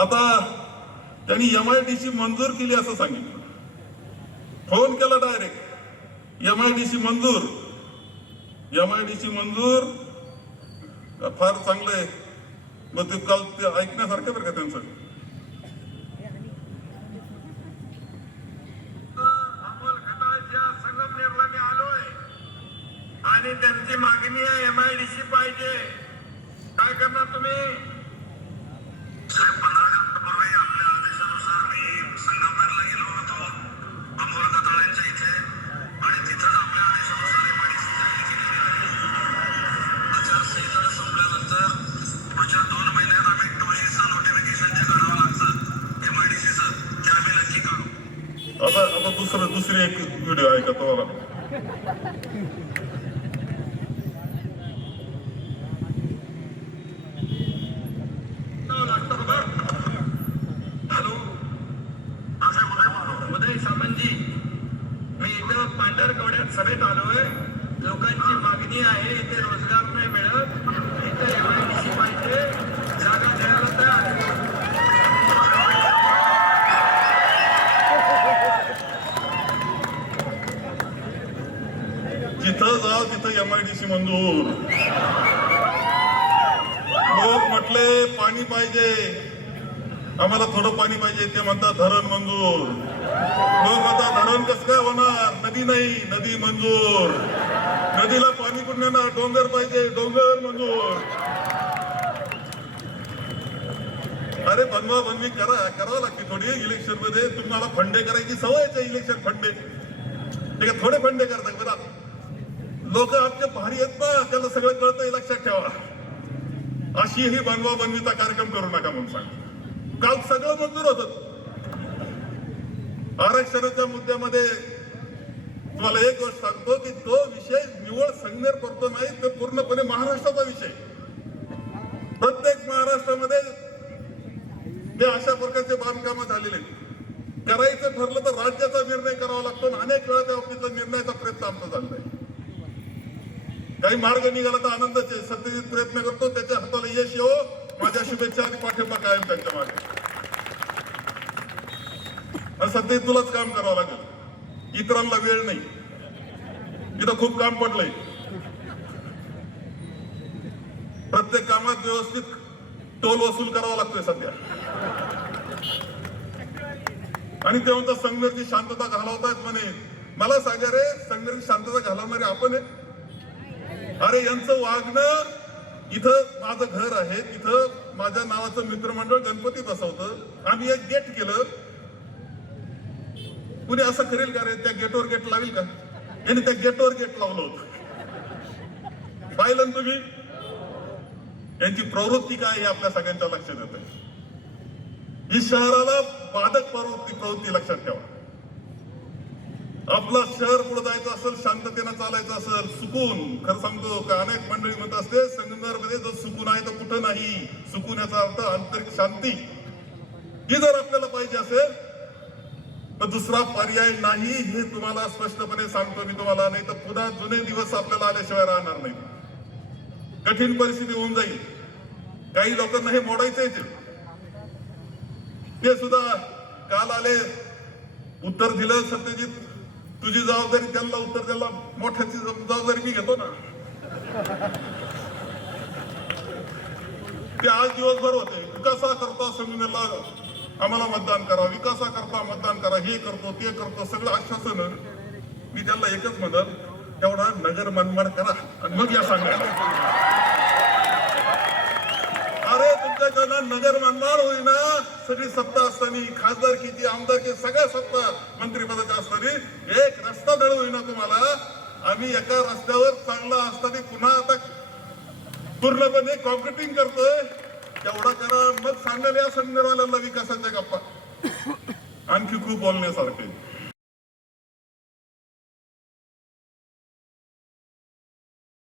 आता त्यांनी MIDC मंजूर केली असं सांगितलं, फोन केला डायरेक्ट MIDC मंजूर. MIDC मंजूर फार चांगलंय. मग ते काल ते ऐकण्यासारखं बरं का त्यांचं. अमोल खताळच्या संगमनेरला मी आलोय आणि त्यांची मागणी आहे MIDC पाहिजे. काय करणार तुम्ही? साहेब 15 दिवसापूर्वी आपल्या आदेशानुसार मी संगमनेरला गेलो होतो अमोल खताळच्या इथे आणि तिथंच आपल्या आदेशानुसार MIDC जाहीर केलेली आहे. आचारसंहिता संपल्यानंतर पुढच्या 2 महिन्यात आम्ही 2Gचं नोटिफिकेशन जे करावं लागतं MIDCचं ते आम्ही नक्की करू. आता दुसरी एक व्हिडिओ आहे का तुम्हाला? हॅलो, उदय सामंतजी, मी इथं पांढरकवड्यात सभेत आलोय. लोकांची मागणी आहे, इथे रोजगार नाही मिळत, इथे MIDC पाहिजे, जागा द्यायला तयार. जिथं जाव तिथं MIDC मंजूर. लोक म्हटले पाणी पाहिजे, आम्हाला थोडं पाणी पाहिजे, ते म्हणतात धरण मंजूर. लोक म्हणतात धरण कसं काय होणार, नदी नाही, नदी मंजूर. नदीला पाणी कुठून येणार, डोंगर पाहिजे, डोंगर मंजूर. अरे बनवा बनवी करावं लागते थोडी. इलेक्शन मध्ये तुम्हाला फंडे करायची सवयच आहे, इलेक्शन फंडे ते का थोडे फंडे करतात बघा. लोक आमचे भारी आहेत ना, त्याला सगळं कळतंय, लक्षात ठेवा. अशी ही बनवा बनवीचा कार्यक्रम करू नका म्हणून सांग. काल सगळं मंजूर होत. आरक्षणाच्या मुद्द्यामध्ये तुम्हाला एक गोष्ट सांगतो की तो विषय निवळ संगमेर करतो नाही, तो पूर्णपणे महाराष्ट्राचा विषय. प्रत्येक महाराष्ट्रामध्ये ते अशा प्रकारचे बांधकाम झालेले. करायचं ठरलं तर राज्याचा निर्णय करावा लागतो. अनेक वेळा त्या बाबतीतला निर्णयाचा प्रयत्न आमचा झालेला आहे. काही मार्ग निघाला तर आनंदाचे, सत्यजित प्रयत्न करतो, त्याच्या हाताला यश येवो. माझ्या शुभेच्छा आणि पाठिंबा कायम त्यांच्या मागे. आणि सत्यजित तुलाच काम करावं लागेल, इतरांना वेळ नाही. इथं खूप काम पडलंय. प्रत्येक कामात व्यवस्थित टोल वसूल करावा लागतोय सध्या. आणि ते म्हणतात संगमेरची शांतता घालवतायत म्हणे. मला सांगा रे, संगमेरची शांतता घालवणारे आपण आहे? अरे यांचं वागणं, इथं माझं घर आहे, तिथं माझ्या नावाचं मित्रमंडळ गणपती बसवतं, आम्ही एक गेट केलं. कुणी असं करेल का रे, त्या गेटवर गेट लावेल का? यांनी त्या गेटवर गेट लावलं होतं. पाहिलं ना तुम्ही यांची प्रवृत्ती काय हे आपल्या सगळ्यांच्या लक्षात येत आहे. ही शहराला बाधक प्रवृत्ती लक्षात ठेवा. आपलं शहर पुढे जायचं असेल, शांततेनं चालायचं असेल, सुकून. खरं सांगतो का अनेक मंडळी म्हणत असते संगमनेर मध्ये जर सुकून आहे तर कुठं नाही. सुकून याचा अर्थ आंतरिक शांती. ही जर आपल्याला पाहिजे असेल तर दुसरा पर्याय नाही, हे तुम्हाला स्पष्टपणे सांगतो मी तुम्हाला. नाही तर पुन्हा जुने दिवस आपल्याला आल्याशिवाय राहणार नाही. कठीण परिस्थिती होऊन जाईल. काही लोकांना हे मोडायचंच. ते सुद्धा काल आले, उत्तर दिलं सत्यजित, तुझी जबाबदारी त्यांना उत्तर द्यायला, मोठ्याची जबाबदारी मी घेतो ना. ते आज दिवसभर होते, विकासा करता संगमेरला आम्हाला मतदान करा, विकासा करता मतदान करा, हे करतो ते करतो, सगळं आश्वासन. मी त्यांना एकच म्हणत, तेवढा नगर मनमाड करा आणि मग या सांगायला. अरे तुमच्याकडनं नगर मनमाड होईना, सगळी सत्ता असताना, खासदारकीची, आमदारकी, सगळ्या सत्ता मंत्रिपदाच्या असताना एक रस्ता दळ होईना तुम्हाला. आम्ही एका रस्त्यावर चांगला असताना पुन्हा आता पूर्णपणे कॉन्क्रिटिंग करतोय. तेवढा करा, मग सांगायला या संगमेरवाल्यांना विकासाच्या गप्पा. आणखी खूप बोलण्यासारखे.